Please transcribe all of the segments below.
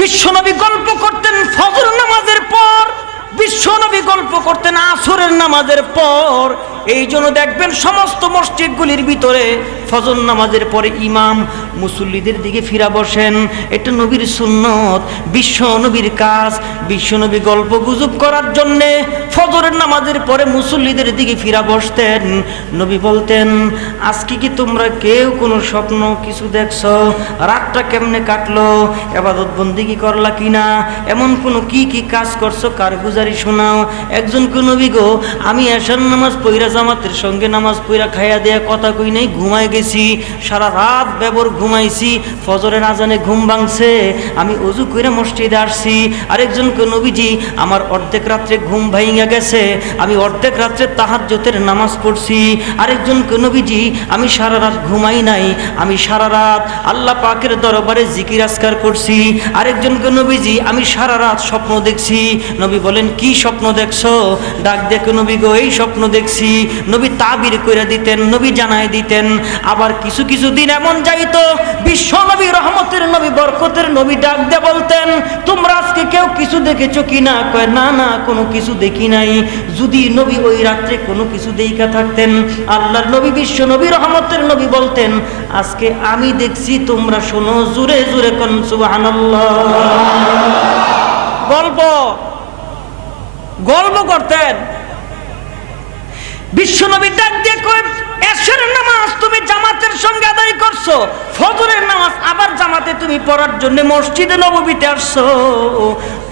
বিশ্বনবী গল্প করতেন ফজর নামাজের পর, বিশ্বনবী গল্প করতেন আসরের নামাজের পর। এই জন্য দেখবেন সমস্ত মসজিদগুলির ভিতরে ফজর নামাজের পরে ইমাম মুসল্লিদের দিকে ফিরা বসেন। এটা নবীর সুন্নত, বিশ্বনবীর কাজ। বিশ্বনবী গল্প গুজব করার জন্যে ফজরের নামাজের পরে মুসল্লিদের দিকে ফিরা বসতেন। নবী বলতেন, আজকে কি তোমরা কেউ কোনো স্বপ্ন কিছু দেখছো? রাতটা কেমনে কাটলো? ইবাদত বন্দেগী করলা কিনা? এমন কোনো কি কি কাজ করছো কারগুজারি শোনাও। একজনকে নবী গো, আমি এশার নামাজ পইরা জামাতের সঙ্গে নামাজ পইরা খাইয়া দেয়া কথা কই নাই, ঘুমায় গেছি, সারা রাত বেবর ঘুমাইছি, ফজরের আজানে ঘুম ভাঙছে, আমি অজু কইরা মসজিদে আসছি। আরেকজনকে নবীজি, আমার অর্ধেক রাত্রে ঘুম ভাঙিয়া গেছে, আমি অর্ধেক রাত্রে তাহাজ্জুদের নামাজ পড়ছি। আরেকজনকে নবীজি, আমি সারা রাত ঘুমাই নাই, আমি সারা রাত আল্লাহ পাকের দরবারে জিকির আজকার করছি। আরেকজনকে নবীজি, আমি সারা রাত স্বপ্ন দেখছি। নবী বলেন, কি স্বপ্ন দেখছো? ডাক দেখো নবী গো, এই স্বপ্ন দেখছি। নবী তাবির কইরা দিতেন, নবী জানাই দিতেন। আবার কিছু কিছু দিন এমন যাইতো, বিশ্ব নবী, রহমতের নবী, বরকতের নবী ডাক দিয়ে বলতেন, তোমরা আজকে কেউ কিছু দেখেছো কিনা? কয় না না, কোনো কিছু দেখি নাই। যদি নবী ওই রাত্রে কোনো কিছু দেইখা থাকতেন, আল্লাহর নবী, বিশ্ব নবী, রহমতের নবী বলতেন, আজকে আমি দেখছি, তোমরা শোনো। জোরে জোরে কোন সুবহানাল্লাহ। গল্প গল্প করতেন। বিশ্বনবী ডাক দিয়ে কয়, এশার নামাজ তুমি জামাতের সঙ্গে আদায় করছো, ফজরের নামাজ আবার জামাতে তুমি পড়ার জন্য মসজিদে নববীতে আসছো,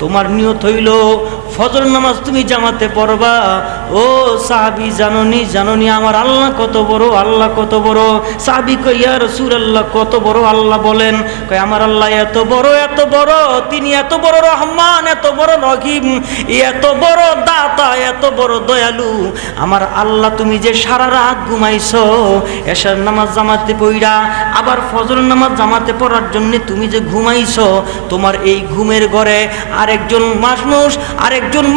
তোমার নিয়ত হইল ফজর নামাজ তুমি জামাতে পড়বা। ও সাহাবী, জাননি জাননি আমার আল্লাহ কত বড়, আল্লাহ কত বড়? সাহাবী কয়, ইয়া রাসূলুল্লাহ, কত বড় আল্লাহ বলেন? কয়, আমার আল্লাহ এত বড়, এত বড়, তিনি এত বড় রহমান, এত বড় রহিম, এত বড় দাতা, এত বড় দয়ালু। আমার আল্লাহ, তুমি যে সারা রাত ঘুমাইছো, এশার নামাজ জামাতে পড়া আবার ফজর নামাজ জামাতে পড়ার জন্য তুমি যে ঘুমাইছো, তোমার এই ঘুমের ঘরে আরেকজন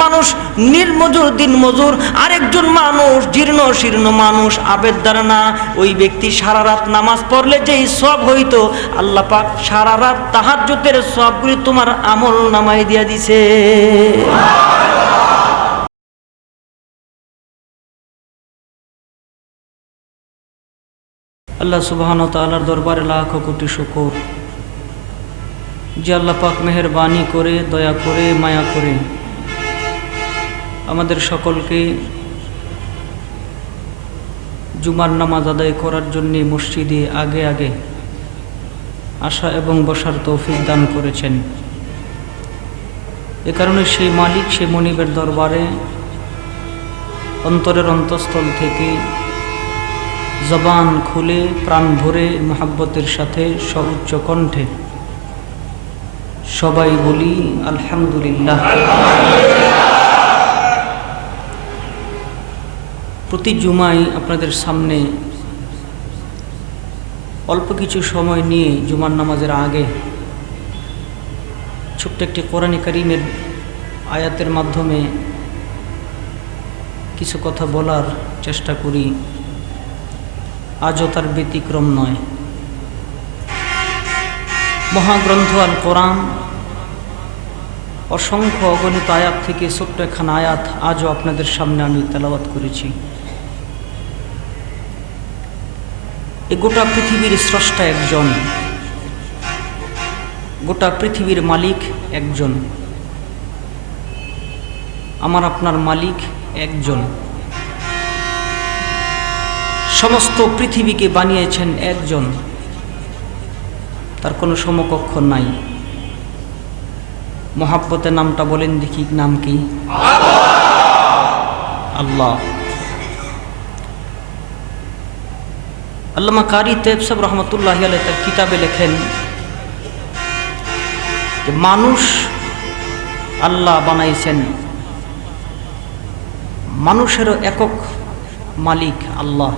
মানুষ নির্মজুর, দিন মজুর, আরেকজন মানুষ জীর্ণ শীর্ণ মানুষ, আবেদদার না, ওই ব্যক্তি সারা রাত নামাজ পড়লে যেই সওয়াব হইতো, আল্লাহ পাক সারা রাত তাহাজ্জুদের সওয়াবগুলি তোমার আমল নামায় দিয়া দিছে। আল্লাহ সুবহানাহু ওয়া তাআলার দরবারে লাখো কোটি শুকর যে আল্লাহ পাক মেহেরবানি করে, দয়া করে, মায়া করে আমাদের সকলকে জুমার নামাজ আদায় করার জন্য মসজিদে আগে আগে আসা এবং বসার তৌফিক দান করেছেন। এ কারণে সেই মালিক, সেই মনিবের দরবারে অন্তরের অন্তঃস্থল থেকে জবান খুলে, প্রাণ ভরে, মহাব্বতের সাথে সউচ্চ কণ্ঠে সবাই বলি আলহামদুলিল্লাহ। প্রতি জুমায় আপনাদের সামনে অল্প কিছু সময় নিয়ে জুমার নামাজের আগে ছোট্ট একটি কোরআনে কারীমের আয়াতের মাধ্যমে কিছু কথা বলার চেষ্টা করি। আজও তার ব্যতিক্রম নয়। মহাগ্রন্থ আল কোরআন অসংখ্য অগণিত আয়াত থেকে ছোট্ট একখানা আয়াত আজও আপনাদের সামনে আমি তেলাওয়াত করেছি। এই গোটা পৃথিবীর স্রষ্টা একজন, গোটা পৃথিবীর মালিক একজন, আমার আপনার মালিক একজন। সমস্ত পৃথিবীকে বানিয়েছেন একজন, তার কোনো সমকক্ষ নাই। মহাব্বতের নামটা বলেন দেখি, নাম কি? আল্লাহ। আল্লামা কারি তৈয়ব সাহেব রহমতুল্লাহি আলাইহি তার কিতাবে লেখেন যে মানুষ আল্লাহ বানাইছেন, মানুষেরও একক মালিক আল্লাহ।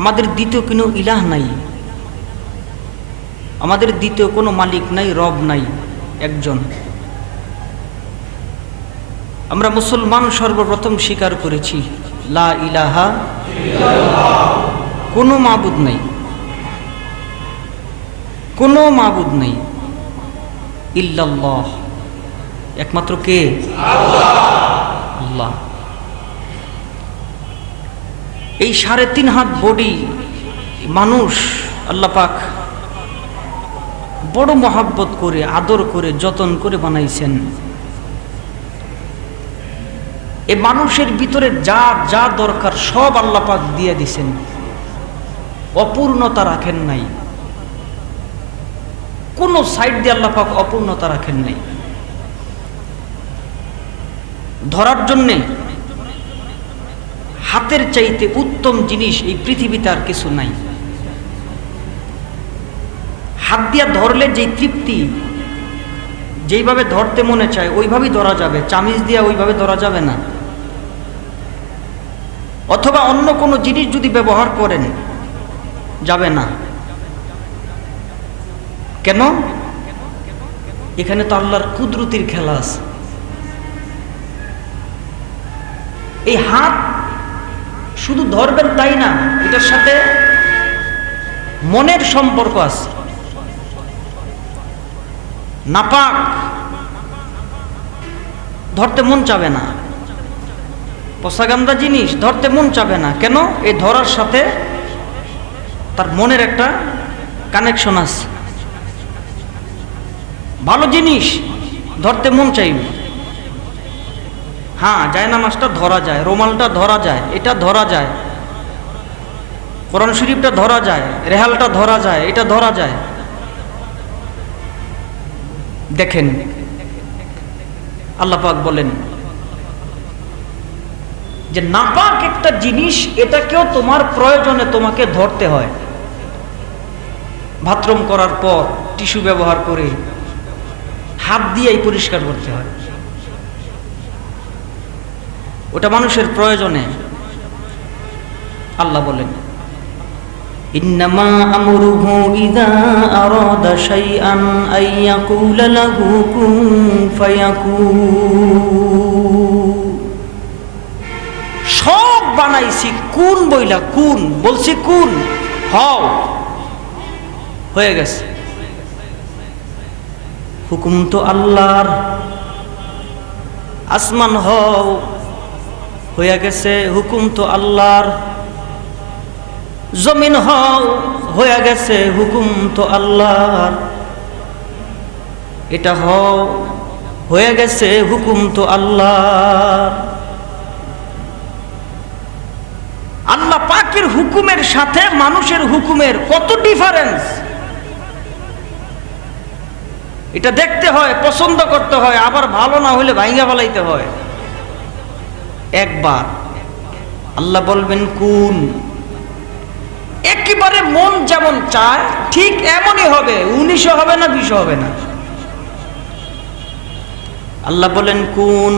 আমাদের দ্বিতীয় কোনো ইলাহ নাই, আমাদের দ্বিতীয় কোনো মালিক নাই, রব নাই, একজন। আমরা মুসলমান সর্বপ্রথম স্বীকার করেছি লা ইলাহা ইল্লাল্লাহ, কোনো মাবুদ নাই, কোনো মাবুদ নাই। ইল্লাল্লাহ, একমাত্র কে? আল্লাহ। এই 3.5 হাত বডি মানুষ আল্লাহ পাক বড় মহাব্বত করে, আদর করে, যতন করে বানাইছেন। এই মানুষের ভিতরে যা যা দরকার সব আল্লাহ পাক দিয়ে দিছেন, অপূর্ণতা রাখেন নাই, কোন সাইড দিয়ে আল্লাহ পাক অপূর্ণতা রাখেন নাই। ধরার জন্যে হাতের চাইতে উত্তম জিনিস এই পৃথিবীতে আর কিছু নাই। হাত দিয়া ধরলে যে তৃপ্তি, যেইভাবে ধরতে মনে চায় ওইভাবেই ধরা যাবে, চামিচ দিয়া ওইভাবে ধরা যাবে না। অথবা অন্য কোনো জিনিস যদি ব্যবহার করেন যাবে না। কেন? এখানে তো আল্লাহর কুদরতির খেলা আছে। এই হাত শুধু ধরবেন তাই না, এটার সাথে মনের সম্পর্ক আছে। নাপাক ধরতে মন চাবে না, পশাগান্দা জিনিস ধরতে মন চাবে না। কেন? এই ধরার সাথে তার মনের একটা কানেকশন আছে। ভালো জিনিস ধরতে মন চাইবে। হ্যাঁ, জায়নামাজটা ধরা যায়, রুমালটা ধরা যায়, এটা ধরা যায়, কোরআন শরীফটা ধরা যায়, রেহালটা ধরা যায়, এটা ধরা যায়। দেখেন আল্লাহ পাক বলেন যে নাপাক একটা জিনিস, এটাকেও তোমার প্রয়োজনে তোমাকে ধরতে হয়। বাথরুম করার পর টিস্যু ব্যবহার করে হাত দিয়েই পরিষ্কার করতে হয়, ওটা মানুষের প্রয়োজনে। আল্লাহ বলেন ইন্নামা আমরুহু ইযা আরাদা শাইআন আইয়াকুলা লাহু কুন ফায়াকুন। সব বানাইছি কুন বইলা, কুন বলছি, কুন হও, হয়ে গেছে। হুকুম তো আল্লাহর। আসমান হও, হয়ে গেছে, হুকুম তো আল্লাহর। জমিন হও, হয়ে গেছে, হুকুম তো আল্লাহর। এটা হও, হয়ে গেছে, হুকুম তো আল্লাহর। আল্লাহ পাকের হুকুমের সাথে মানুষের হুকুমের কত ডিফারেন্স, এটা দেখতে হয়, পছন্দ করতে হয়, আবার ভালো না হলে ভাঙা ফেলাইতে হয়। একবার আল্লাহ বলবেন কুন, একেবারে মন যেমন চায় ঠিক এমনই হবে, 19 হবে না, 20 হবে না। আল্লাহ বলেন কুন,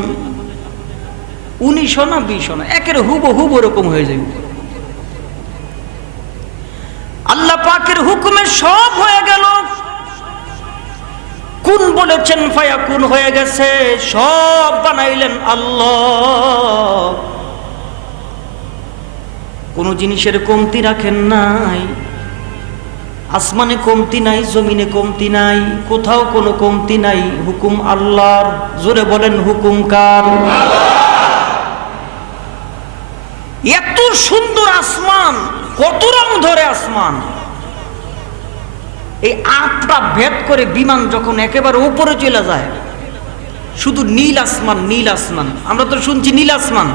19 না 20 না, একের হুবহু এরকম হয়ে যাবে। আল্লাহ পাকের হুকুমে সব হয়ে গেল। কুন বলেছেন, ফায়াকুন হয়ে গেছে, সব বানাইলেন আল্লাহ। কোন জিনিসের কমতি রাখেন নাই, আসমানে কমতি নাই, জমিনে কমতি নাই, কোথাও কোনো কমতি নাই, হুকুম আল্লাহর। জোরে বলেন হুকুম কার? এত সুন্দর আসমান, কত রং ধরে আসমান। এই আটটা ভেদ করে বিমান যখন একেবারে উপরে চলে যায়, শুধু নীল আসমান, নীল আসমান। আমরা তো শুনছি নীল আসমান,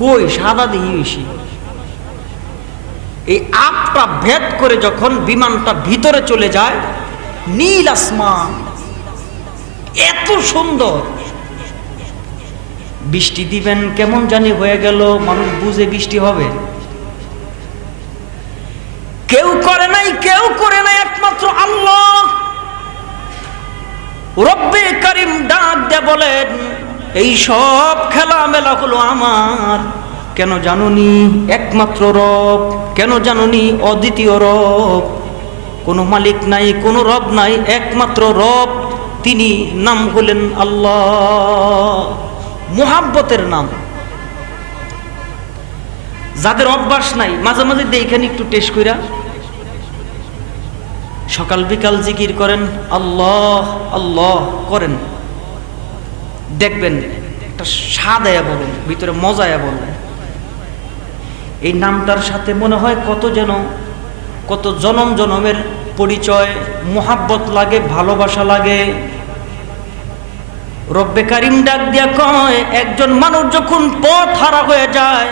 কই সাদা দেখি বেশি। এই আটটা ভেদ করে যখন বিমানটা ভিতরে চলে যায়, নীল আসমান এত সুন্দর। বৃষ্টি দিবেন কেমন জানি হয়ে গেল, মানুষ বুঝে বৃষ্টি হবে। কেউ করে নাই, কেউ করে নাই, একমাত্র আল্লাহ। রব্বে কারিম ডাক দিয়ে বলেন, এই সব খেলা মেলা হলো আমার। কেন জানুনি? একমাত্র রব। কেন জানুনি? অদ্বিতীয় রব, কোনো মালিক নাই, কোনো রব নাই, একমাত্র রব। তিনি নাম হলেন আল্লাহ, মুহাব্বতের নাম। যাদের অভ্যাস নাই, মাঝে মাঝে দেখেন একটু টেস্ট কইরা, সকাল বিকাল জিকির করেন, আল্লাহ আল্লাহ করেন, দেখবেন একটা স্বাদ আয়া বলুন, ভিতরে মজা আয়া বলুন। এই নামটার সাথে মনে হয় কত জনম জনমের পরিচয়, মোহাব্বত লাগে, ভালোবাসা লাগে। রব্বে কারিম ডাক দিয়া কয়, একজন মানুষ যখন পথ হারা হয়ে যায়,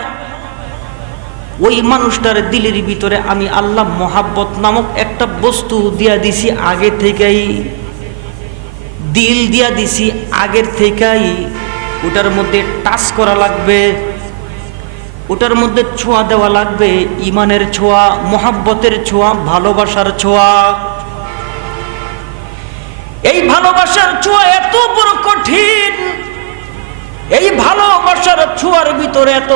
ওই মানুষটার দিলের ভিতরে আমি আল্লাহ মোহাব্বত নামক একটা বস্তু দিয়া দিছি আগে থেকেই, দিল দিয়া দিছি আগের থেকেই। ওটার মধ্যে টাচ করা লাগবে, ওটার মধ্যে ছোঁয়া দেওয়া লাগবে, ইমানের ছোঁয়া, মোহাব্বতের ছোঁয়া, ভালোবাসার ছোঁয়া। এই ভালোবাসার ছোঁয়া এত বড় কঠিন, এই ভালোবাসার ছোঁয়ার ভিতরে এত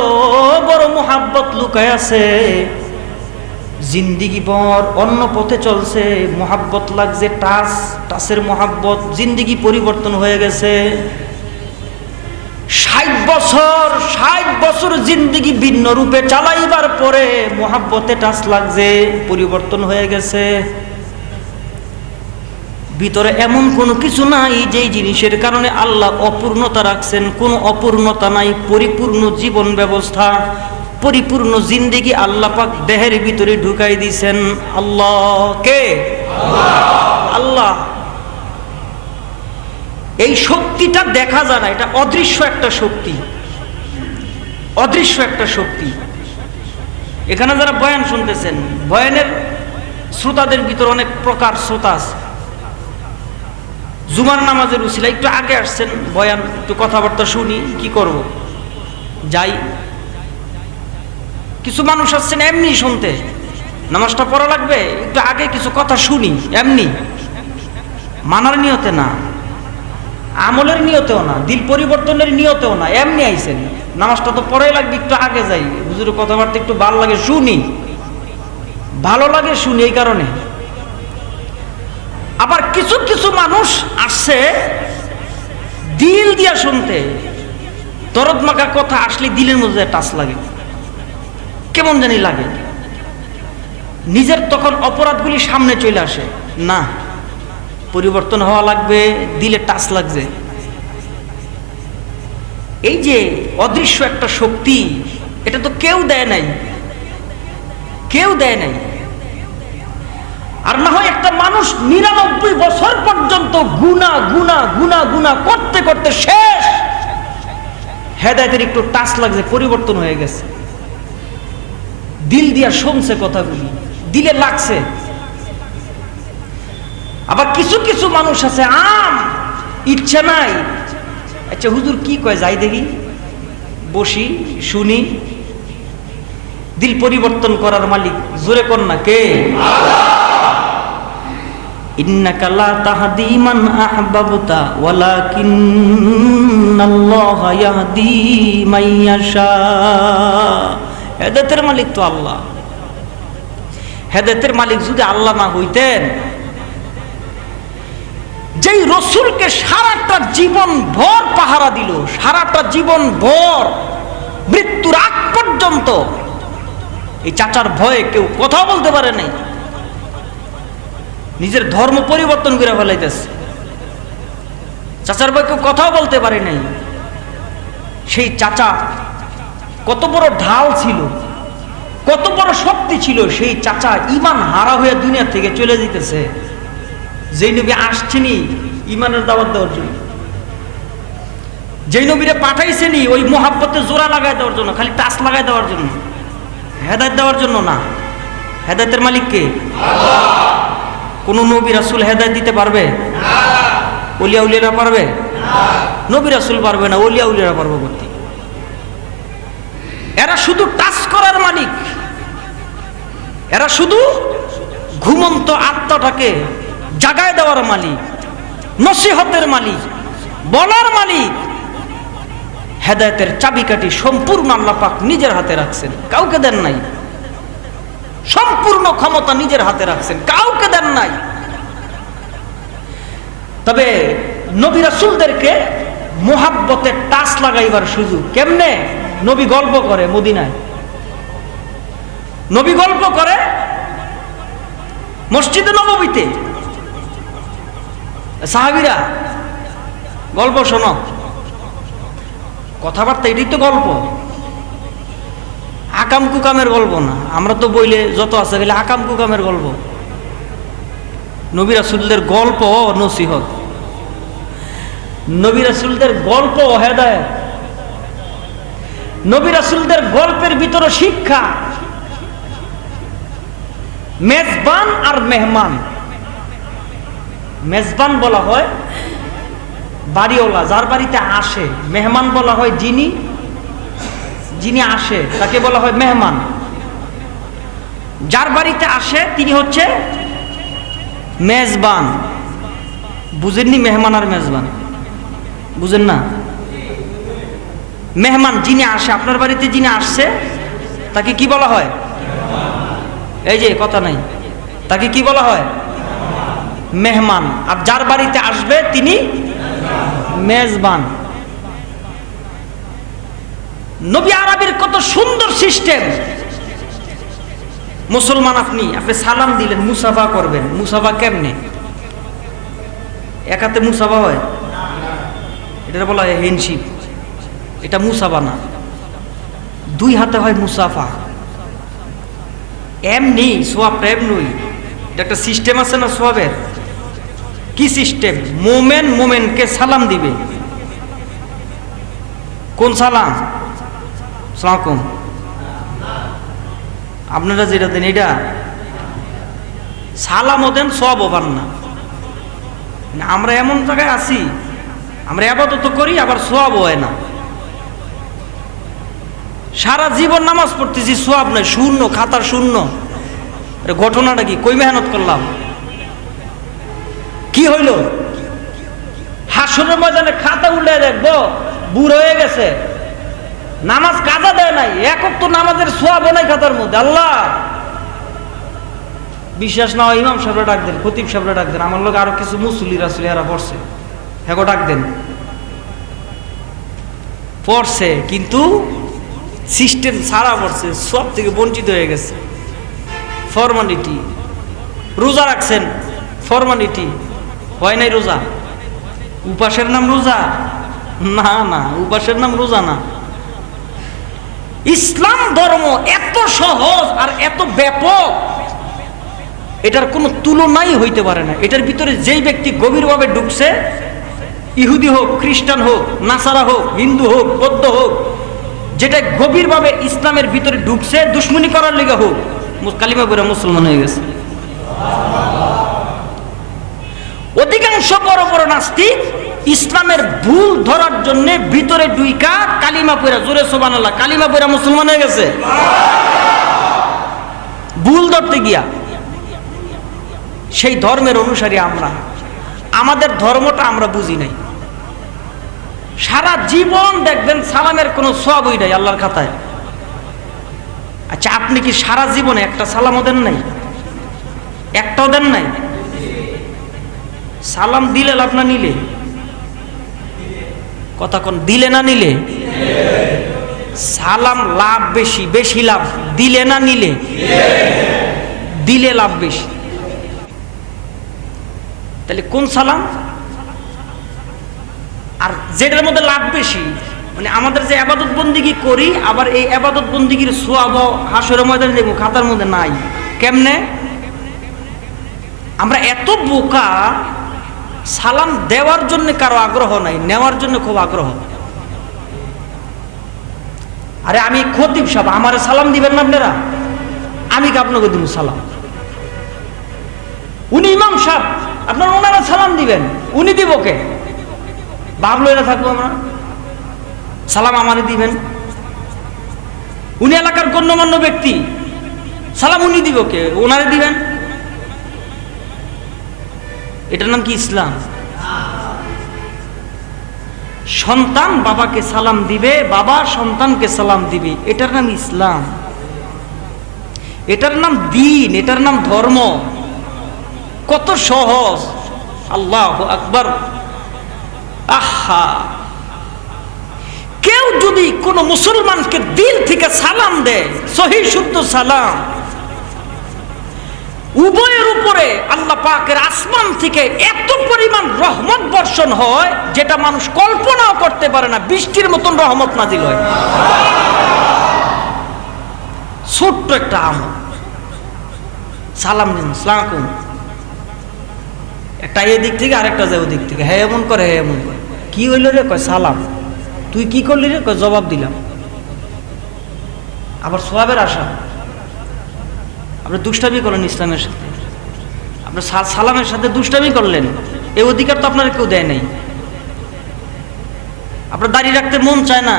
বড় মোহাব্বত লুকায় আছে। জিন্দিগি ভর অন্য পথে চলছে, মোহাব্বত লাগছে, টাচের মোহাব্বত, জিন্দিগি পরিবর্তন হয়ে গেছে। 60 বছর জিন্দিগি ভিন্ন রূপে চালাইবার পরে মোহাব্বতে টাচ লাগছে, পরিবর্তন হয়ে গেছে। ভিতরে এমন কোনো কিছু নাই যেই জিনিসের কারণে আল্লাহ অপূর্ণতা রাখছেন, কোনো অপূর্ণতা নাই। পরিপূর্ণ জীবন ব্যবস্থা, পরিপূর্ণ জিন্দেগি আল্লাহ পাক দেহের ভিতরে ঢুকাই দিয়েছেন। আল্লাহ কে? আল্লাহ। এই শক্তিটা দেখা যায় না, এটা অদৃশ্য একটা শক্তি, অদৃশ্য একটা শক্তি। এখানে যারা বয়ান শুনতেছেন, বয়ানের শ্রোতাদের ভিতরে অনেক প্রকার শ্রোতা আছে। জুমার নামাজের উসিলা একটু আগে আসছেন, বয়ান একটু কথাবার্তা শুনি, কি করব, যাই। কিছু মানুষ আসছেন এমনি শুনতে, নামাজটা পড়া লাগবে, একটু আগে কিছু কথা শুনি, এমনি মানার নিয়তে না, আমলের নিয়তেও না, দিল পরিবর্তনের নিয়তেও না, এমনি আইছেন। নামাজটা তো পড়াই লাগবে, একটু আগে যাই, হুজুরের কথাবার্তা একটু ভালো লাগে শুনি, ভালো লাগে শুনি, এই কারণে। আবার কিছু কিছু মানুষ আসছে দিল দিয়া শুনতে, দরদ মাখা কথা আসলে দিলের মধ্যে টাচ লাগে, কেমন জানি লাগে। নিজের তখন অপরাধগুলি সামনে চলে আসে, না পরিবর্তন হওয়া লাগবে, দিলে টাচ লাগছে। এই যে অদৃশ্য একটা শক্তি, এটা তো কেউ দেয় নাই, কেউ দেয় নাই। আর না হয় একটা মানুষ 99 বছর পর্যন্ত গুনাহ গুনাহ গুনাহ গুনাহ করতে করতে শেষ, হেদায়েতের একটু টাচ লাগছে, পরিবর্তন হয়ে গেছে, দিল দিয়া শুনছে কথাগুলি, দিলে লাগছে। আবার কিছু কিছু মানুষ আছে ইচ্ছা নাই, আচ্ছা হুজুর কি কয় যাই দেখি, বসি শুনি। দিল পরিবর্তন করার মালিক জোরে কর না কে? ইন্নাকা লা তাহদি মান আহবাবতা ওয়ালাকিন্নাল্লাহা ইয়াহদি মান ইয়াশা। হেদায়েতের মালিক তো আল্লাহ। হেদায়েতের মালিক যদি আল্লাহ না হইতেন, যেই রসুলকে সারাটা জীবন ভর পাহারা দিল, সারাটা জীবন ভর মৃত্যুর আগ পর্যন্ত এই চাচার ভয়ে কেউ কথা বলতে পারে নাই, নিজের ধর্ম পরিবর্তন করে ফেলাইতেছে, চাচার ভয়ে কেউ কথাও বলতে পারে নাই। সেই চাচা কত বড় ঢাল ছিল, কত বড় শক্তি ছিল, সেই চাচা ঈমান হারা হয়ে দুনিয়া থেকে চলে যেতেছে। যেই নবী আসছেনি ঈমানের দাওয়াত দেওয়ার জন্য, যেই নবীরে পাঠাইছেনি ওই মোহাব্বতে জোড়া লাগাই দেওয়ার জন্য, খালি টাচ লাগাই দেওয়ার জন্য, হেদায়েত দেওয়ার জন্য না। হেদায়েতের মালিক কে? আল্লাহ। কোন নবী রাসূল হেদায়েত দিতে পারবে? না। ওলিয়া উলিয়ারা পারবে? না। নবী রাসূল পারবে না, ওলিয়া উলিয়ারা পারবে করতে। এরা শুধু টাচ করার মালিক, এরা শুধু ঘুমন্ত আত্মাটাকে জাগায় দেওয়ার মালিক, নসিহতের মালিক, বলার মালিক। হেদায়েতের চাবিকাঠি সম্পূর্ণ আল্লাহ পাক নিজের হাতে রাখছেন, কাউকে দেন নাই। সম্পূর্ণ ক্ষমতা নিজের হাতে রাখছেন, কাউকে দেন নাই। তবে নবী রাসূলদেরকে মোহাব্বতে টাচ লাগাইবার সুযোগ কেমনে? নবী গল্প করে মদিনায়, নবী গল্প করে মসজিদে নববীতে সাহাবীরা গল্প শোনো, কথাবার্তা, এটাই তো গল্প, আকাম কুকামের গল্প না। আমরা তো বইলে যত আছে গেলে আকাম কুকামের গল্প। নবী রাসূলদের গল্প নসিহত, নবী রাসূলদের গল্প হেদায়েত, নবী রাসূলদের গল্পের ভিতরে শিক্ষা। মেজবান আর মেহমান। মেজবান বলা হয় বাড়িওয়ালা, যার বাড়িতে আসে। মেহমান বলা হয় যিনি আসে, তাকে বলা হয় মেহমান। যার বাড়িতে আসে তিনি হচ্ছে মেজবান। বুঝেননি? মেহমান আর মেজবান বুঝেন না? মেহমান যিনি আসে, আপনার বাড়িতে যিনি আসছে তাকে কি বলা হয়? এই যে কথা নাই, তাকে কি বলা হয়? মেহমান। আর যার বাড়িতে আসবে তিনি মেজবান। নবী আরবির কত সুন্দর সিস্টেম। মুসলমান আপনি সালাম দিলেন, মুসাফা করবেন। মুসাফা কেমনে? এক হাতে মুসাফা হয়, এটা বলা হয় হ্যান্ডশিপ। এটা মুসাফা না, দুই হাতে হয় মুসাফা। এমনি সোয়াবটা এমনি, এটা একটা সিস্টেম আছে না সোয়াবের? কি সিস্টেম? মোমেন মোমেনকে সালাম দিবে। কোন সালাম? সালাম। আপনারা যেটা দেন এটা সালামও দেন, সবও পান না। আমরা এমন জায়গায় আছি, আমরা ইবাদত করি আবার সওয়াবও হয় না। সারা জীবন নামাজ পড়তেছি, সওয়াব নাই, শূন্য, খাতার শূন্য। ঘটনাটা কি? কই মেহনত করলাম, কি হইল? হাসরের ময়দানে খাতা উল্টে দেখবো বুড়ো হয়ে গেছে, নামাজ কাজা দেয় নাই, একক তো নামাজের সওয়াবও নাই খাতার মধ্যে। আল্লাহ, বিশ্বাস না হয় ইমাম সাহেবরা ডাক দেন, খতিব সাহেবরা ডাক দেন, আমার লোক আরো কিছু মুসল্লি রাসূলি এরা পড়ছে, হ্যাঁ ডাক দেন। পড়ছে কিন্তু সিস্টেম সারা পড়ছে, সব থেকে বঞ্চিত হয়ে গেছে। ফরমালিটি। রোজা রাখছেন, ফরমালিটি, হয় নাই রোজা। উপাসের নাম রোজা? না না, উপাসের নাম রোজা না। ইসলাম ধর্ম এত সহজ আর এত ব্যাপক, এটার কোনো তুলনাই হইতে পারে না। এটার ভিতরে যেই ব্যক্তি গভীরভাবে ঢুকছে, ইহুদি হোক, খ্রিস্টান হোক, নাসারা হোক, হিন্দু হোক, বৌদ্ধ হোক, যেটা গভীরভাবে ইসলামের ভিতরে ঢুকছে, দুশ্মনী করার লেগে হোক, কালিমা পড়ে মুসলমান হয়ে গেছে। অধিকাংশ বড় বড় নাস্তিক ইসলামের ভুল ধরার জন্য ভিতরে ঢুইকা কালিমা পড়া, জোরে সুবহানাল্লাহ, কালিমা পড়া মুসলমান হয়ে গেছে ভুল ধরতে গিয়া। সেই ধর্মের অনুসারী আমরা, আমাদের ধর্মটা আমরা বুঝি নাই। সারা জীবন দেখবেন সালামের কোনো সওয়াবই নাই আল্লাহর খাতায়। আচ্ছা, আপনি কি সারা জীবনে একটা সালামও দেন নাই? একটাও দেন নাই? সালাম দিলে লাভ না নিলে? কথা কোন, দিলে না নিলে? সালাম লাভ বেশি, বেশি লাভ দিলে না নিলে? দিলে লাভ বেশি। তাহলে কোন সালাম? আর যেটার মধ্যে লাভ বেশি, মানে আমাদের যে ইবাদত বন্দিগি করি, আবার এই ইবাদত বন্দিগির সওয়াব হাসরের ময়দানে দেব, খাতার মধ্যে নাই। কেমনে? আমরা এত বোকা, সালাম দেওয়ার জন্য কারো আগ্রহ নাই, নেওয়ার জন্য খুব আগ্রহ। আরে আমি খতিব সাহেব, আমারে সালাম দিবেন না আপনারা? আমি কি আপনাকে দিব সালাম? উনি ইমাম সাহেব, আপনারা ওনারা সালাম দিবেন, উনি দিব কে? ভাবলো এরা থাকবো আমরা, সালাম আমারে দিবেন। উনি এলাকার গণ্যমান্য ব্যক্তি, সালাম উনি দিব কে? ওনারে দিবেন। এটার নাম কি ইসলাম? সন্তান বাবাকে সালাম দিবে, বাবা সন্তানকে সালাম দিবে, এটার নাম ইসলাম, এটার নাম দ্বীন, এটার নাম ধর্ম। কত সহজ! আল্লাহু আকবার। আহা, কেউ যদি কোনো মুসলমানকে দিল থেকে সালাম দেয়, সহি শুদ্ধ সালাম, উভয়ের উপরে আল্লাহ পাকের আসমান থেকে এত পরিমাণ রহমত বর্ষণ হয় যেটা মানুষ কল্পনাও করতে পারে না। বৃষ্টির মতন রহমত নাজিল হয়। ছোট্ট একটা আমল, সালাম দিন, আসসালামু আলাইকুম, একটা এদিক থেকে আরেকটা যায় ওদিক থেকে, হ্যাঁ এমন করে, হ্যাঁ এমন করে, কি হইল রে? কয় সালাম। তুই কি করলি রে? কয় জবাব দিলাম। আবার সোয়াবের আশা। আপনি দুষ্টামি করলেন ইসলামের সাথে, আপনি সালামের সাথে দুষ্টামি করলেন, এই অধিকার তো আপনার কেউ দেয় নাই। আপনার দাঁড়িয়ে রাখতে মন চায় না,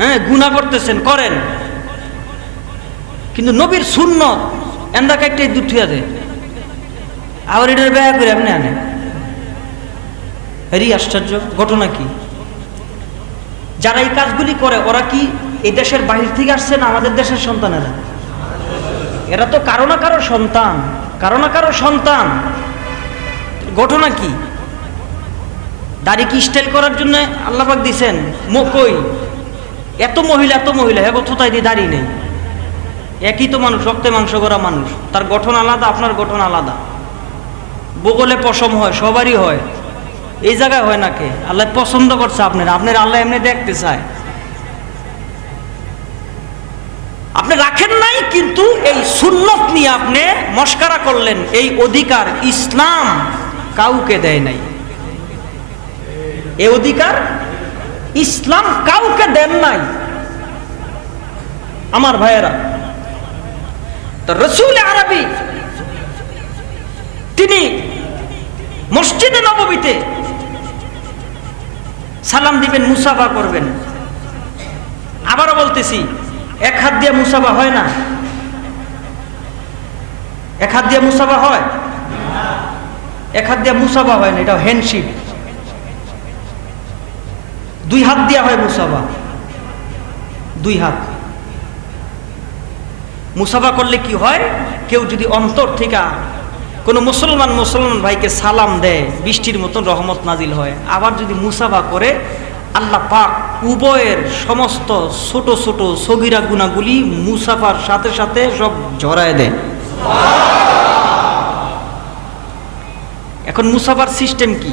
হ্যাঁ গুনাহ করতেছেন, করেন, কিন্তু নবীর সুন্নত এন্দা কাটতে দুঠিয়া দেয়, আবার এটার ব্যয় করে আপনি আনেন। এরই আশ্চর্য ঘটনা কি? যারা এই কাজগুলি করে ওরা কি এই দেশের বাহির থেকে আসছে না আমাদের দেশের সন্তানেরা? এরা তো কারো না কারো সন্তান, কারো না কারো সন্তান। ঘটনা কি? দাড়ি কি স্টাইল করার জন্য আল্লাহ পাক দিছেন? কই এত মহিলা, এত মহিলা, হ্যাঁ কোথায় দিয়ে দাড়ি নেই? একই তো মানুষ, রক্তে মাংস করা মানুষ, তার গঠন আলাদা, আপনার গঠন আলাদা। বগলে পশম হয়, সবারই হয়, এই জায়গায় হয় না কে? আল্লাহ পছন্দ করছে আপনার, আপনার আল্লাহ এমনি দেখতে চায়, আপনি রাখেন নাই, কিন্তু এই সুন্নত নিয়ে আপনি মস্কারা করলেন। এই অধিকার ইসলাম কাউকে দেয় নাই, এই অধিকার ইসলাম কাউকে দেন নাই। আমার ভাইয়েরা, তো রাসূল আরবি তিনি মসজিদে নববীতে সালাম দিবেন, মুসাফা করবেন। আবারও বলতেছি, এক হাত দিয়ে মুসাফা হয় না, এক হাত দিয়ে মুসাফা হয়, এক হাত দিয়ে মুসাফা হয় না, এটা হ্যান্ডশিপ। দুই হাত দিয়ে হয় মুসাফা, দুই হাত। মুসাফা করলে কি হয়? কেউ যদি অন্তর থেকে কোনো মুসলমান ভাইকে সালাম দেয়, বৃষ্টির মতন রহমত নাজিল হয়। আবার যদি মুসাফা করে, আল্লাহ পাক উভয়ের সমস্ত ছোট ছোট সগীরা গুনাহগুলি মুসাফার সাথে সাথে সব ঝরায় দেয়। এখন মুসাফার সিস্টেম কি?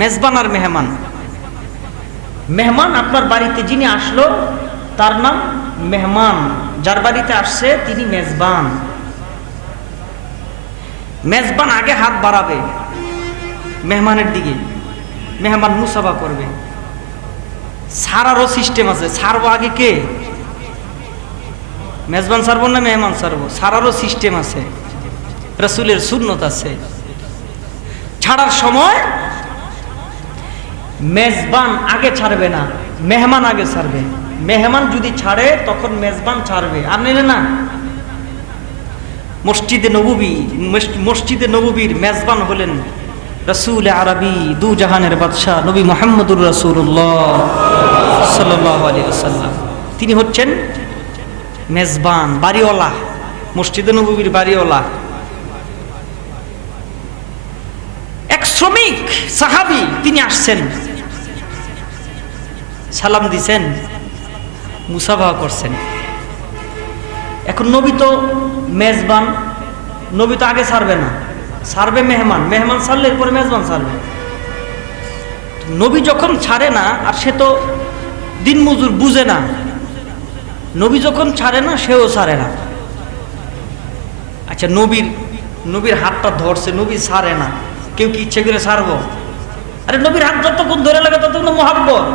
মেজবান আর মেহমান। মেহমান আপনার বাড়িতে যিনি আসলো তার নাম মেহমান, যার বাড়িতে আসছে তিনি মেজবান। মেজবান আগে হাত বাড়াবে মেহমানের দিকে, মেহমান মুসাফা করবে। ছাড়ারও সিস্টেম আছে, ছাড়বো আগে কে? মেজবান ছাড়বো না মেহমান ছাড়বো? ছাড়ারও সিস্টেম আছে, রাসূলের সুন্নত আছে। ছাড়ার সময় মেজবান আগে ছাড়বে না, মেহমান আগে ছাড়বে। মেহমান যদি ছাড়ে তখন মেজবান ছাড়বে, আর নিলে না। মসজিদে নববীর মেজবান হলেন রাসূল আরবি, দু জাহানের বাদশাহ নবী মুহাম্মদুর রাসূলুল্লাহ সাল্লাল্লাহু আলাইহি ওয়াসাল্লাম। তিনি হচ্ছেন মেজবান, বাড়িওয়ালা, মসজিদে নববীর বাড়িওয়ালা। এক শ্রমিক সাহাবী তিনি আসছেন, সালাম দিছেন, মুসাফা করছেন। এখন নবী তো মেজবান, নবী তো আগে ছাড়বে না, ছাড়বে মেহমান, মেহমান ছাড়লে এরপরে মেজবান ছাড়বে। নবী যখন ছাড়ে না, আর সে তো দিন মজুর, বুঝে না, নবী যখন ছাড়ে না সেও ছাড়ে না। আচ্ছা, নবীর হাতটা ধরছে, নবী ছাড়ে না, কেউ কি ইচ্ছে করে ছাড়বো? আরে নবীর হাত যতক্ষণ ধরে লাগে ততক্ষণ মুহাব্বত।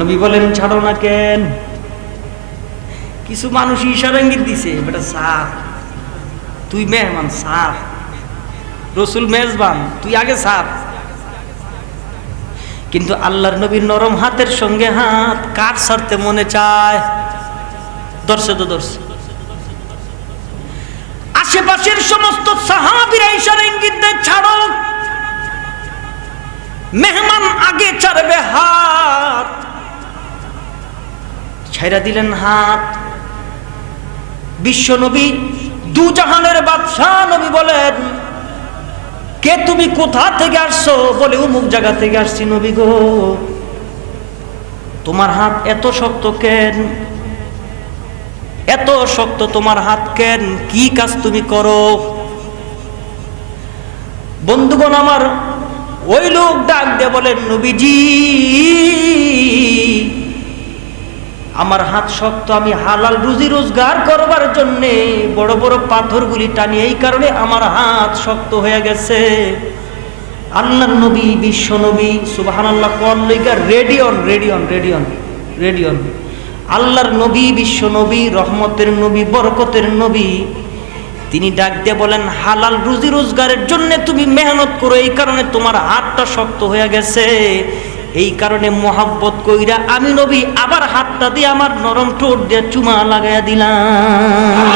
নবী বলেন ছাড়ো না কেন? কিছু মানুষ ইশারা ইঙ্গিত দিছে, বেটা ছাড়, তুই মেহমান ছাড়, রসুল মেজবান, তুই আগে ছাড়। কিন্তু আল্লাহর নবীর নরম হাতের সঙ্গে হাত কার ছাড়তে মনে চায়? ধরছে তো ধরছে। আশেপাশের সমস্ত সাহাবীরা ইশারা ইঙ্গিত দেয় ছাড়ো, মেহমান আগে ছাড়বে হাত। ছাইরা দিলেন হাত। বিশ্ব নবী, দু জাহানের বাদশাহ নবী বলেন, কে তুমি, কোথা থেকে আসছো? বলে অমুক জায়গা থেকে আসছি নবী গো। তোমার হাত এত শক্ত কেন? এত শক্ত তোমার হাত কেন, কি কাজ তুমি করো? বন্ধুগণ আমার, ওই লোক ডাক দিয়ে বলেন, নবীজি আমার হাত শক্ত, আমি হালাল রুজি রোজগার করবার জন্য বড় বড় পাথরগুলি টানি, এই কারণে আমার হাত শক্ত হয়ে গেছে। আল্লাহর নবী, বিশ্ব নবী, সুবহানাল্লাহ, কল্লিকা রেডিয়ন রেডিয়ন রেডিয়ন রেডিয়ন আল্লাহর নবী, বিশ্ব নবী, রহমতের নবী, বরকতের নবী, তিনি ডাক দিয়ে বলেন, হালাল রুজি রোজগারের জন্য তুমি মেহনত করো, এই কারণে তোমার হাতটা শক্ত হয়ে গেছে। এই কারণে মোহাব্বত কইরা আমি নবী আবার হাতটা দিয়ে আমার নরম ঠোঁট দিয়ে চুমা লাগাইয়া দিলাম।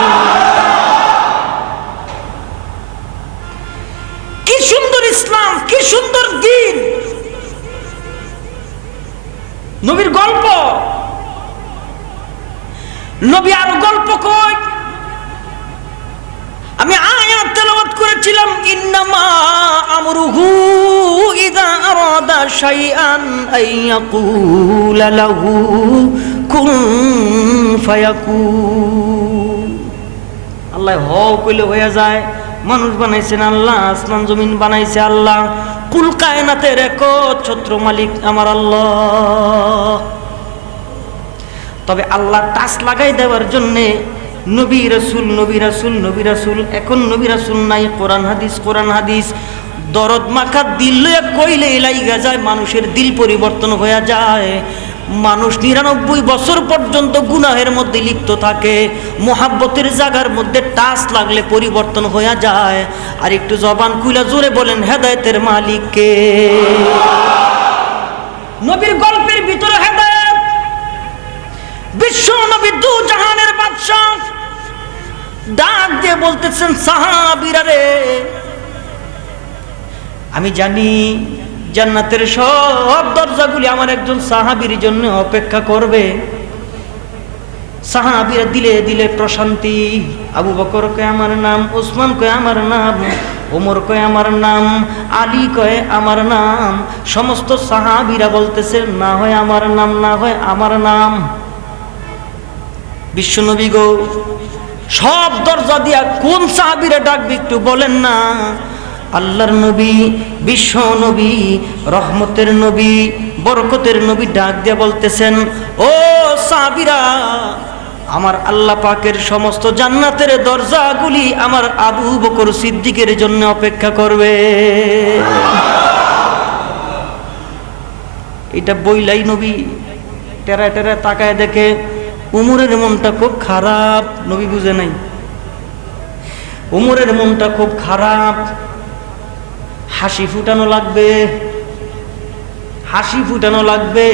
কি সুন্দর ইসলাম, কি সুন্দর দিন, নবীর গল্প। নবী আর গল্প কই, আমি আয়াত তেলাওয়াত করেছিলাম, ইন্নামা আমরুহু ইযা আরাদা শাইআন আইয়াকুলা লাহু কুন ফায়াকুন। আল্লাহ হও কইলে হয়ে যায়। মানুষ বানাইছেন আল্লাহ, আসমান জমিন বানাইছে আল্লাহ, কুল কায়নাতের একচ্ছত্র মালিক আমার আল্লাহ। তবে আল্লাহ টাচ লাগাই দেওয়ার জন্যে নবী রাসূল, নবী রাসূল, নবী রাসূল, এখন নবী রাসূল নাই, কোরআন হাদিস, কোরআন হাদিস, দরদ মাখা দিল লইয়া কইলে লাইগা যায়, মানুষের দিল পরিবর্তন হয়ে যায়। মানুষ ৯৯ বছর পর্যন্ত গুনাহের মধ্যে লিপ্ত থাকে, মোহাব্বতের জায়গার মধ্যে টাচ লাগলে পরিবর্তন হয়ে যায়। আর একটু জবান খুইলা জোরে বলেন, হেদায়েতের মালিক কে? নবীর গল্পের ভিতরে হেদায়েত। বিশ্ব নবী দু জাহানের বাদশা ডাক দিয়ে বলতেছেন, সাহাবীরা রে, আমি জানি জান্নাতের সব দরজাগুলি আমার একজন সাহাবীর জন্য অপেক্ষা করবে। সাহাবীরা দিলে দিলে প্রশান্তি। আবু বকর কয় আমার নাম, ওসমান কয় আমার নাম, ওমর কয় আমার নাম, আলী কয় আমার নাম। সমস্ত সাহাবীরা বলতেছে, না হয় আমার নাম, না হয় আমার নাম। বিশ্বনবী গো, সব দরজা দিয়া কোন সাহাবীরা ডাকবে একটু বলেন না? আল্লাহর নবী, বিশ্ব নবী, রহমতের নবী, বরকতের নবী ডাক দিয়া বলতেছেন, ও সাহাবীরা, আমার আল্লাহ পাকের সমস্ত জান্নাতের দরজাগুলি আমার আবু বকর সিদ্দিকের জন্য অপেক্ষা করবে। এটা বইলাই নবী টেরা টেরা তাকায় দেখে উমরের মনটা খুব খারাপ। নবী বুঝে নাই, উমরের মনটা খুব খারাপ। হাসি ফুটানো লাগবে, হাসি ফুটানো লাগবে।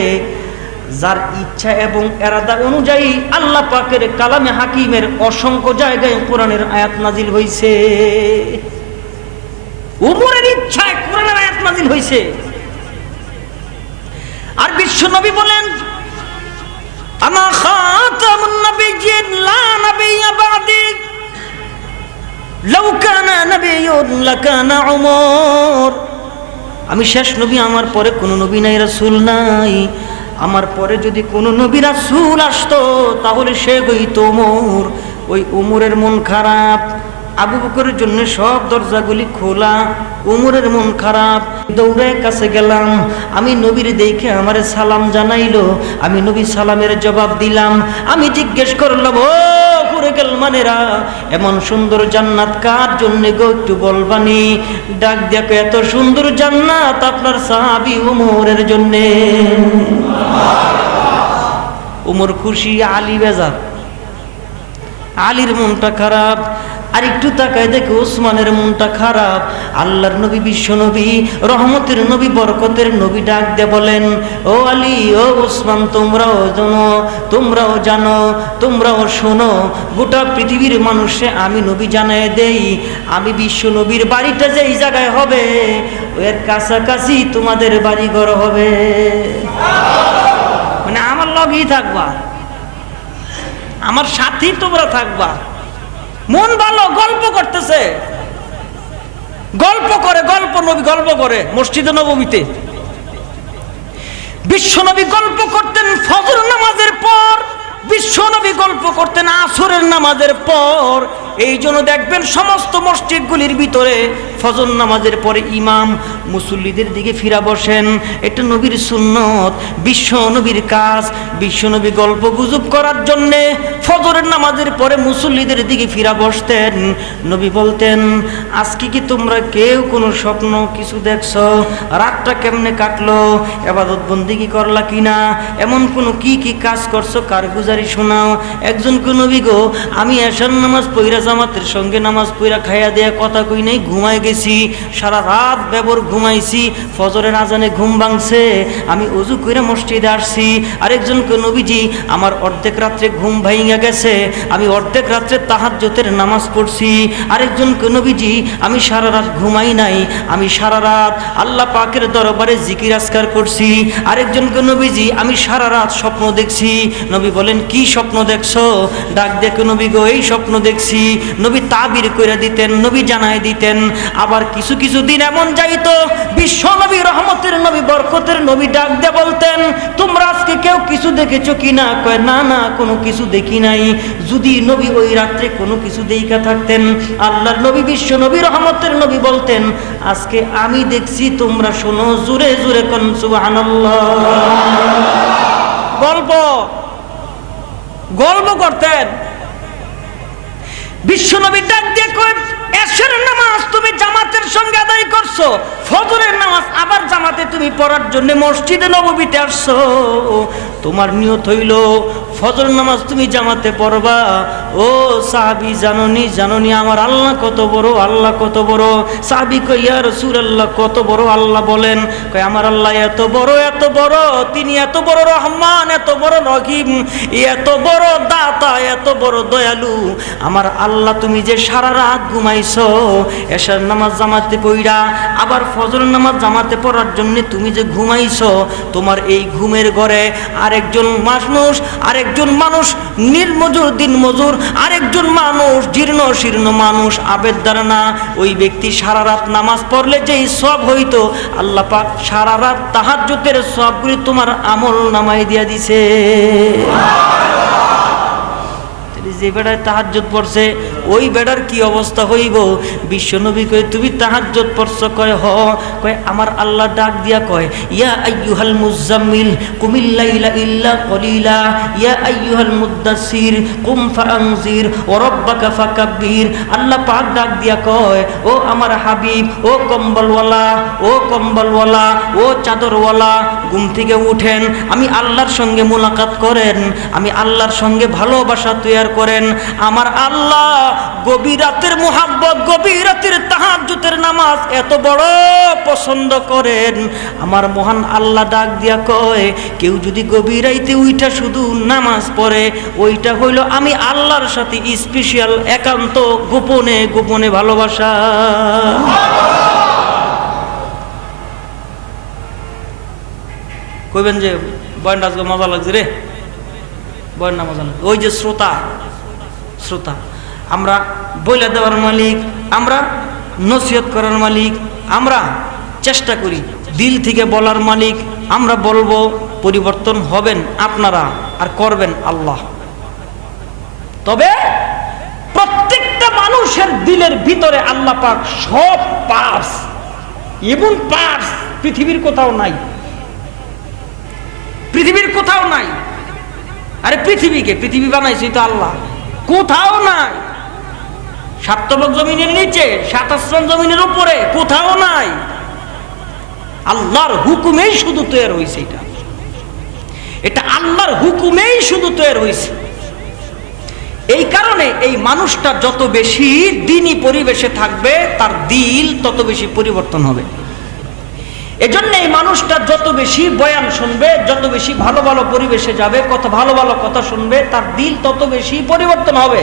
যার ইচ্ছা এবং এরাদা অনুযায়ী আল্লাহ পাকের কালামে হাকিমের অসংখ্য জায়গায় কোরআনের আয়াত নাজিল হইছে। উমরের ইচ্ছায় কোরআনের আয়াত নাজিল হইছে। আর বিশ্ব নবী বলেন, আনা খাতামুন নাবিয়্যিন লা নাবিয়্যা বা'দি লাউ কানা নাবিয়্যুন লাকানা উমর। আমি শেষ নবী, আমার পরে কোনো নবী নাই, রাসূল নাই। আমার পরে যদি কোনো নবী রাসূল আসতো তাহলে সে হইতো ওমর। ওই উমরের মন খারাপ। আবু বকরের জন্য সব দরজাগুলি খোলা, উমরের মন খারাপ। দৌড়ে কাছে গেলাম, আমি নবীর দেখে আমারে সালাম জানাইলো, আমি নবী সালামের জবাব দিলাম। আমি জিজ্ঞেস করলাম, ও কুরেকেল মানেরা, এমন সুন্দর জান্নাত কার জন্য গো, একটু বলবানি? ডাক দেখো, এত সুন্দর জান্নাত আপনার সাহাবী উমরের জন্য। উমর খুশি, আলী বেজার। আলীর মনটা খারাপ। আর একটু তাকায় দেখে ওসমানের মনটা খারাপ। আল্লাহর নবী, বিশ্ব নবী, রহমতের নবী, বরকতের নবী ডাক দিয়ে বলেন, ও আলী, ও ওসমান, তোমরাও জানো, তোমরাও জানো, তোমরাও শোনো, গোটা পৃথিবীর মানুষে আমি নবী জানায় দেই, আমি বিশ্ব নবীর বাড়িটা যেই জায়গায় হবে এর কাছাকাছি তোমাদের বাড়িঘর হবে। মানে আমার লগেই থাকবা, আমার সাথেই তোমরা থাকবা। মন ভালো, গল্প করতেছে, গল্প করে, গল্প নবী গল্প করে মসজিদে নববীতে। বিশ্ব নবী গল্প করতেন ফজর নামাজের পর। বিশ্বনবী গল্প করতেন আসরের নামাজের পর। এই জন্য দেখবেন সমস্ত মসজিদগুলির ভিতরে ফজর নামাজের পরে ইমাম মুসল্লিদের দিকে ফিরা বসেন। এটা নবীর সুন্নত, বিশ্ব নবীর কাজ। বিশ্ব নবী গল্প গুজব করার জন্যে ফজরের নামাজের পরে মুসল্লিদের দিকে ফিরা বসতেন। নবী বলতেন, আজকে কি তোমরা কেউ কোনো স্বপ্ন কিছু দেখছো? রাতটা কেমনে কাটলো? ইবাদত বন্দেগী করলা কিনা? এমন কোনো কি কি কাজ করছো কারগুজারি শোনাও। একজনকে নবী গো, আমি এশার নামাজ পইরা জামাতের সঙ্গে নামাজ পইরা খাইয়া দেয়া কথা কই নাই, ঘুমাই গেছি, সারা রাত বেবর ঘুমাইছি, ফজরের আজানে ঘুম ভাঙছে, আমি ওযু কইরা মসজিদে আসছি। আরেকজনকে নবীজি, আমার অর্ধেক রাত্রে ঘুম ভাঙিয়া গেছে, আমি অর্ধেক রাত্রে তাহাজ্জুদের নামাজ পড়ছি। আরেকজনকে নবীজি, আমি সারা রাত ঘুমাই নাই, আমি সারা রাত আল্লাহ পাকের দরবারে জিকির আজকার করছি। আরেকজনকে নবীজি, আমি সারা রাত স্বপ্ন দেখছি। নবী বলেন, কি স্বপ্ন দেখছো? ডাক দেখো নবী গো, এই স্বপ্ন দেখছি। নবী তাবির করে দিতেন, নবী জানায় দিতেন। আবার কিছু কিছু দিন এমন যাইতো, বিশ্ব নবী, রহমতের নবী, বরকতের নবী ডাক দিয়ে বলতেন, তোমরা আজকে কেউ কিছু দেখেছো কিনা? কয় না না, কোনো কিছু দেখি নাই। যদি নবী ওই রাত্রে কোনো কিছু দেইকা থাকতেন, আল্লাহর নবী, বিশ্ব নবী, রহমতের নবী বলতেন, আজকে আমি দেখছি, তোমরা শোনো। জোরে জোরে কোন সুবহানাল্লাহ। গল্প গল্প করতেন। বিশ্বনবী ডাক দিয়ে কয়, এশারের নামাজ তুমি জামাতের সঙ্গে আদায় করছো, ফজরের নামাজ আবার জামাতে তুমি পড়ার জন্য মসজিদে নববীতে আসছো। তোমার নিয়ত হইল ফজর নামাজ তুমি জামাতে পড়বা। ও সাহাবী, জাননি জাননি আমার আল্লাহ কত বড়, আল্লাহ কত বড়? সাহাবী কয়, ইয়া রাসূলুল্লাহ, কত বড় আল্লাহ বলেন? কয়, আমার আল্লাহ এত বড়, এত বড়, তিনি এত বড় রহমান, এত বড় রহিম, এত বড় দাতা, এত বড় দয়ালু। আমার আল্লাহ, তুমি যে সারা রাত ঘুমাইছো, এশার নামাজ জামাতে পড়া, আবার ফজর নামাজ জামাতে পড়ার জন্য তুমি যে ঘুমাইছো, তোমার এই ঘুমের ঘরে আরেকজন মানুষ নির্মজুর, দিন মজুর, আরেকজন মানুষ জীর্ণ শীর্ণ মানুষ, আবেদদারনা। ওই ব্যক্তি সারা রাত নামাজ পড়লে যেই সওয়াব হইতো, আল্লাহ পাক সারা রাত তাহাজ্জুদের সওয়াবগুলি তোমার আমল নামায় দিয়া দিছে। যে বেড়ায় তাহাজ্জুদ পড়ছে, ওই বেড়ার কি অবস্থা হইব? বিশ্বনবী কয়, তুমি তাহাজ্জুদ পড়ছো? কয় হ। কয়, আমার আল্লাহ ডাক দিয়া কয়, ইয়া আইয়ুহাল মুজাম্মিল কুমিল লাইলা ইল্লা কলিলা, ইয়া আইয়ুহাল মুদ্দাসসির কুম ফাআনজির ওয়া রাব্বাকা ফাকাব্বির। আল্লাহ পাক ডাক দিয়া কয়, ও আমার হাবিব, ও কম্বলওয়ালা, ও কম্বলওয়ালা, ও চাদরওয়ালা, ঘুম থেকে উঠেন, আমি আল্লাহর সঙ্গে মুলাকাত করেন, আমি আল্লাহর সঙ্গে ভালোবাসা তৈরি করেন। আমার আল্লাহ গভীর রাতের মুহাব্বত, গভীর রাতের তাহাজ্জুদের নামাজ এত বড় পছন্দ করেন। আমার মহান আল্লাহ ডাক দিয়া কয়, কেউ যদি গভীর রাইতে উইঠা শুধু নামাজ পড়ে, ওইটা হইল আমি আল্লাহর সাথে স্পেশাল, একান্ত, গোপনে গোপনে ভালোবাসা। কইবেন যে বয়ানটা আজকে মজা লাগছে রে, বয়ান না মজা লাগছে। ওই যে শ্রোতা, আমরা বইলা দেওয়ার মালিক, আমরা নসিহত করার মালিক, আমরা চেষ্টা করি দিল থেকে বলার মালিক। আমরা বলবো, পরিবর্তন হবেন আপনারা, আর করবেন আল্লাহ। তবে প্রত্যেকটা মানুষের দিলের ভিতরে আল্লাহ পাক সব পার্স, এমন পার্স পৃথিবীর কোথাও নাই, পৃথিবীর কোথাও নাই। আরে পৃথিবী বানাইছে তো আল্লাহ, কোথাও নাই। সাতবক জমিনের নিচে, 7 আসমান জমিনের উপরে, কোথাও নাই। আল্লাহর হুকুমেই শুধু তৈরি হয়েছে। এটা আল্লাহর হুকুমেই শুধু তৈরি হয়েছে। এই কারণে এই মানুষটা যত বেশি দ্বীনি পরিবেশে থাকবে, তার দিল তত বেশি পরিবর্তন হবে। এজন্য এই মানুষটা যত বেশি বয়ান শুনবে, যত বেশি ভালো ভালো পরিবেশে যাবে, ভালো ভালো কথা শুনবে, তার দিল তত বেশি পরিবর্তন হবে।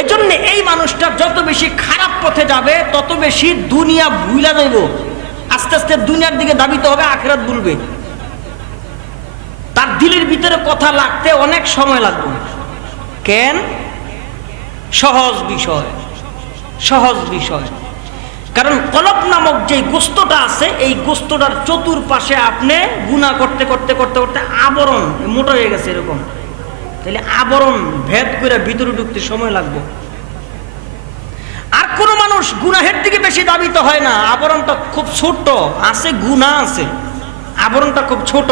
এজন্য এই মানুষটা যত বেশি খারাপ পথে যাবে, তত বেশি দুনিয়া ভুলা যাইব। আস্তে আস্তে দুনিয়ার দিকে ধাবিত হবে, আখিরাত ভুলবে। তার দিলের ভিতরে কথা লাগতে অনেক সময় লাগবে। কেন? সহজ বিষয়। কারণ কলব নামক যে গোস্তটা আছে, এই গোস্তটার চতুর্পাশে আপনি গুনাহ করতে করতে করতে করতে আবরণ মোটা হয়ে গেছে এরকম। তাহলে আবরণ ভেদ করে ভিতরে ঢুকতে সময় লাগবে। আর কোন মানুষ গুনাহের দিকে বেশি দাবিত হয় না, আবরণটা খুব ছোট আছে, গুনাহ আছে, আবরণটা খুব ছোট,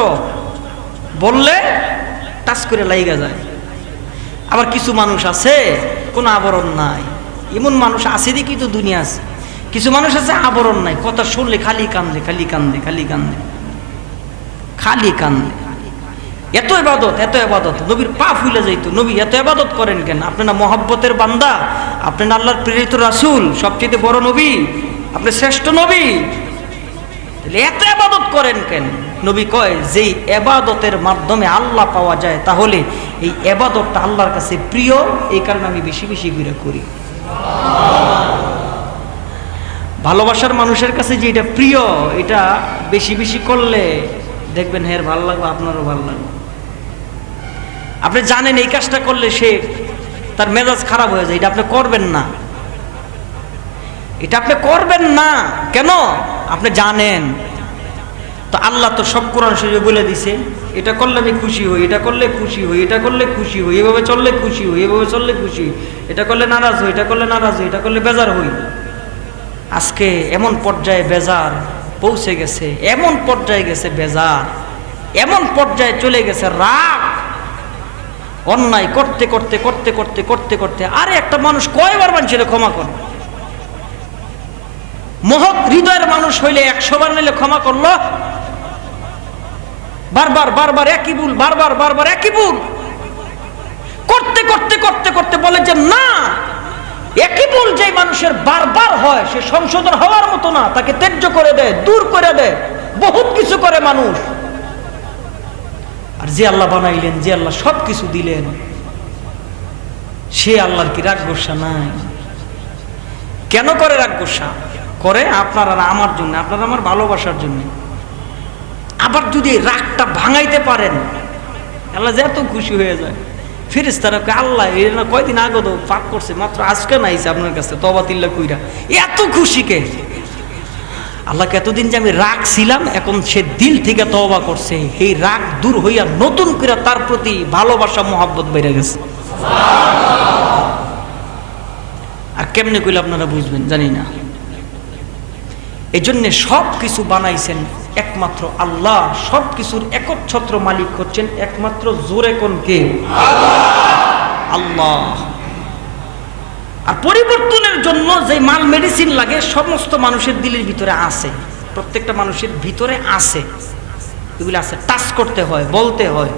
বললে টাচ করে লাইগা যায়। আবার কিছু মানুষ আছে কোনো আবরণ নাই, এমন মানুষ আছে দেখি তো দুনিয়া আছে। কিছু মানুষ আছে আবরণ নাই, কথা শুনলে খালি কান্দে, খালি কান্দে, খালি কান্দে, খালি কান্দে। এত ইবাদত, এত ইবাদত, নবীর পা ফুলে যাইতো। নবী এত ইবাদত করেন কেন? আপনি না মহব্বতের বান্দা, আপনি না আল্লাহর প্রেরিত রাসূল, সবচেয়ে বড় নবী, আপনি শ্রেষ্ঠ নবী, তাহলে এত ইবাদত করেন কেন? নবী কয় যেই ইবাদতের মাধ্যমে আল্লাহ পাওয়া যায়, তাহলে এই ইবাদতটা আল্লাহর কাছে প্রিয়, এই কারণে আমি বেশি বেশি করে করি। ভালোবাসার মানুষের কাছে যে এটা প্রিয়, এটা বেশি বেশি করলে দেখবেন হের ভালো লাগবে, আপনারও ভালো লাগবে। আপনি জানেন এই কাজটা করলে সে তার মেজাজ খারাপ হয়ে যায়, এটা আপনি করবেন না, এটা আপনি করবেন না। কেন? আপনি জানেন। তো আল্লাহ তো সব কোরআন শরীফে বলে দিছে, এটা করলে আমি খুশি হই, এটা করলে খুশি হই, এটা করলে খুশি হই, এভাবে চললে খুশি হই, এভাবে চললে খুশি হই, এটা করলে নারাজ হই, এটা করলে নারাজ হই, এটা করলে বেজার হই। আজকে এমন পর্যায়ে বেজার পৌঁছে গেছে, এমন পর্যায়ে গেছে বেজার, এমন পর্যায়ে চলে গেছে রাগ। অন্যায় করতে করতে করতে করতে করতে করতে, আরে একটা মানুষ কয়বার মানুষের ক্ষমা করে? মহৎ হৃদয়ের মানুষ হইলে 100 বার নিলে ক্ষমা করলো? বারবার বারবার একই ভুল, বারবার বারবার একই ভুল করতে করতে করতে করতে বলে যে না, একই ভুল যে মানুষের বারবার হয় সে সংশোধন হওয়ার মতো না, তাকে ত্যায্য করে দেয়, দূর করে দেয়, বহুত কিছু করে মানুষ। আর যে আল্লাহ বানাইলেন, যে আল্লাহ সব কিছু দিলেন, সে আল্লাহর কি রাগ গোসা নাই? কেন করে রাগ গোসা? করে আপনার আর আমার জন্য, আপনার আমার ভালোবাসার জন্য। আবার যদি রাগটা ভাঙাইতে পারেন, আল্লাহ যে এত খুশি হয়ে যায়। ফেরেশতারা কয় আল্লাহ এর না কয়দিন আগে তো পাপ করছে, মাত্র আজকে নাইছে আপনার কাছে তওবা তিল্লা কইরা, এত খুশি কে? আল্লাহকে এতদিন যে আমি রাগ ছিলাম, এখন সে দিল থেকে তওবা করছে, এই রাগ দূর হইয়া নতুন করে তার প্রতি ভালোবাসা মহব্বত বেড়ে গেছে। আর কেমনে কইলে আপনারা বুঝবেন জানি না। এই জন্য সব কিছু বানাইছেন একমাত্র আল্লাহ, সব কিছুর একচ্ছত্র মালিক হচ্ছেন একমাত্র জোরে কোন কে? আল্লাহ। আর পরিবর্তনের জন্য যে মাল মেডিসিন লাগে সমস্ত মানুষের দিলের ভিতরে আছে, প্রত্যেকটা মানুষের ভিতরে আছে, এগুলো আছে। টাচ করতে হয়, বলতে হয়,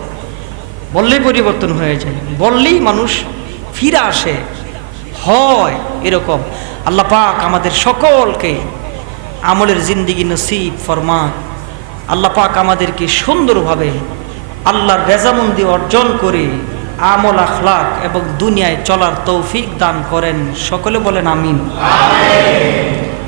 বললেই পরিবর্তন হয়ে যায়, বললেই মানুষ ফিরে আসে, হয় এরকম। আল্লাহ পাক আমাদের সকলকে আমলের জিন্দিগি নসিব ফরমান। আল্লাহ পাক আমাদেরকে সুন্দরভাবে আল্লাহর রেজামন্দি অর্জন করে আমল আখলাক এবং দুনিয়ায় চলার তৌফিক দান করেন। সকলে বলেন আমিন।